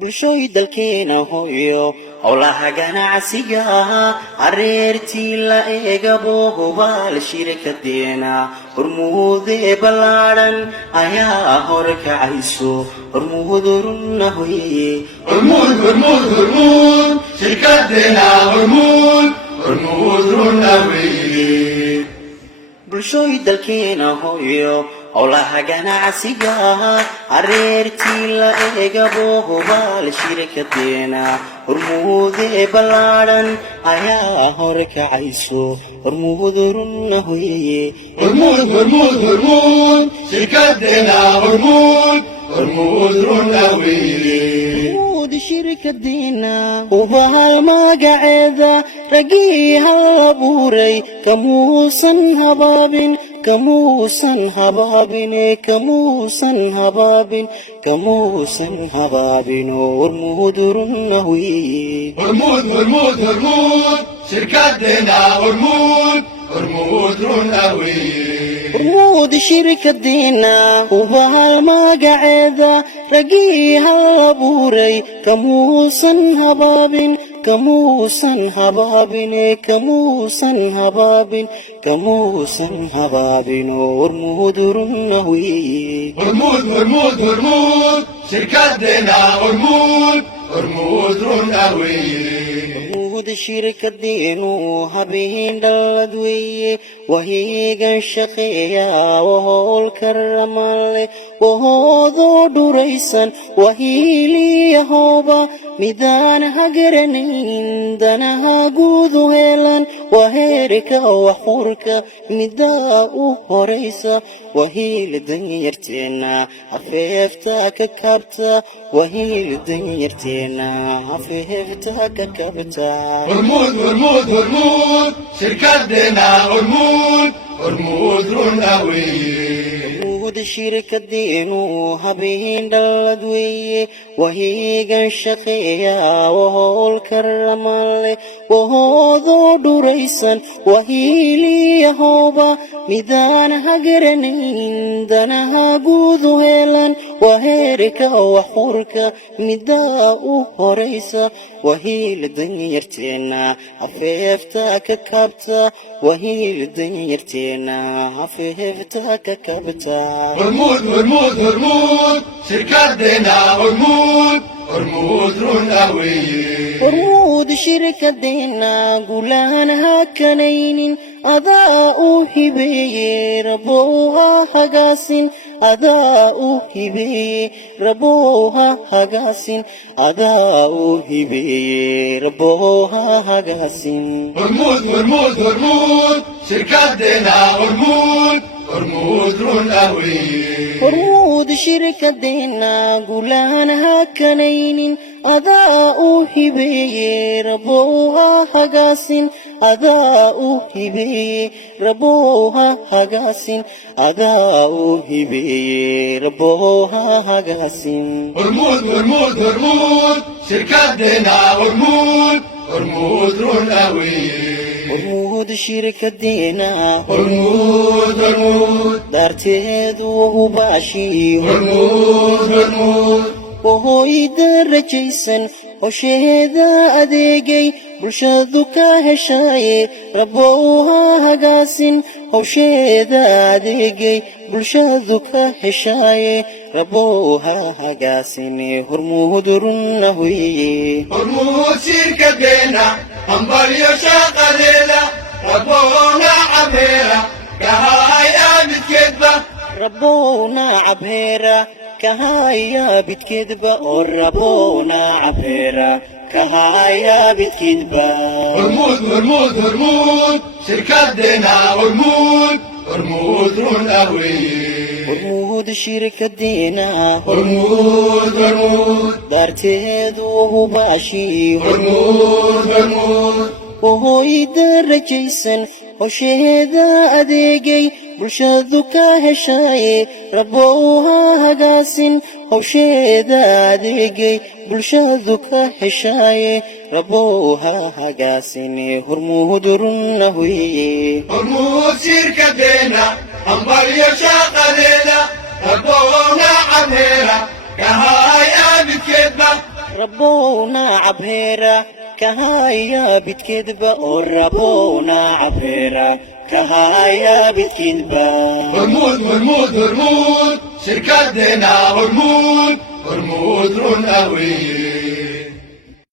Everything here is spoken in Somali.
bulshooy dalkeena hooyo howlaha ganacsiga hareertii la eegabo hubaal shirkadeena hormuude ballaaran ayaa horkacayso hormuudurna hooye hormuud shirkadeena hormuudurna hooye bulshooy dalkeena hooyo howlaha ganacsiga hareertii la eegabo hubaal shirkadeena hormuude ballaaran ayaa horkacayso hormuudurna hooye hormuud shirkadeena hormuudurna hooye shirkadeena hubaal magaceeda ragii hal abuuray kamuusan habaabin hormuudurna hooye hormuud shirkadeena hormuudurna hooye hormuud shirkadeena hubaal magaceeda ragii hal abuuray kamuusan habaabin hormuudurna hooye hormuud shirkadeena hormuudurna hooye shirkadeenu habeen dhalad weeye wahiigan shaqeeya wahool karamale wahoodoo dhuraysan wahiiliyahooba midaan hagaranayn danaha guudu heelan waheerka waxurka midaa u horaysa wahiil danyarteena afeefta ka kabta wahiil danyarteena afeefta ka kabta hormuud shirkadeena hormuudurna hooye shirkadeenu habeen dhalad weeye wahiigan shaqeeya wahool karamale wahoodoo dhuraysan wahiiliyahooba midaan hagaranayn danaha guudu heelan waheerka waxurka midaa u horaysa wahiil danyarteena afeefta ka kabta wahiil danyarteena afeefta ka kabta hormuud shirkadeena hormuudurna hooye hormuud shirkadeena gulaan hakanaynin adaa u hibeeye rabowha hagaasin adaa u hibeeye rabowha hagaasin adaa u hibeeye rabowha hagaasin hormuud shirkadeena hormuudurna hooye hormuud shirkadeena gulaan hakanaynin adaa u hibeeye rabowha hagaasin adaa u hibeeye rabowha hagaasin adaa u hibeeye rabowha hagaasin hormuud shirkadeena hormuudurna hooye hormuud shirkadeena hormuud daarteedu hubaashi hormuud وهويدا رجيسن وشهدا أديجي برشادو كهشاي ربوها هجاسن وشهدا أديجي برشادو كهشاي ربوها هجاسن هرمودرن هوي hormuud shirkadeena hambalyo shaqadeeda rabboona cabeera kahaya midkeedba ربونا عبيرة كهايا بتكذبة ربونا عبيرة كهايا بتكذبة hormuud shirkadeena hormuudurna hooye hormuud shirkadeena hormuud daarteedu hubaashi hormuud وهويدا رجيسن وشهدا أديجي برشادو كهشاي ربوها هجاسن وشهدا أديجي برشادو كهشاي ربوها هجاسن هرمودرن هوي hormuud shirkadeena hambalyo shaqadeeda rabboona cabeera kahaya midkeedba ربونا عبهرة كهايا بتكذبة وربونا عبهرة كهايا بتكذبة هرمود هرمود هرمود شركتنا هرمود هرمود رون قوي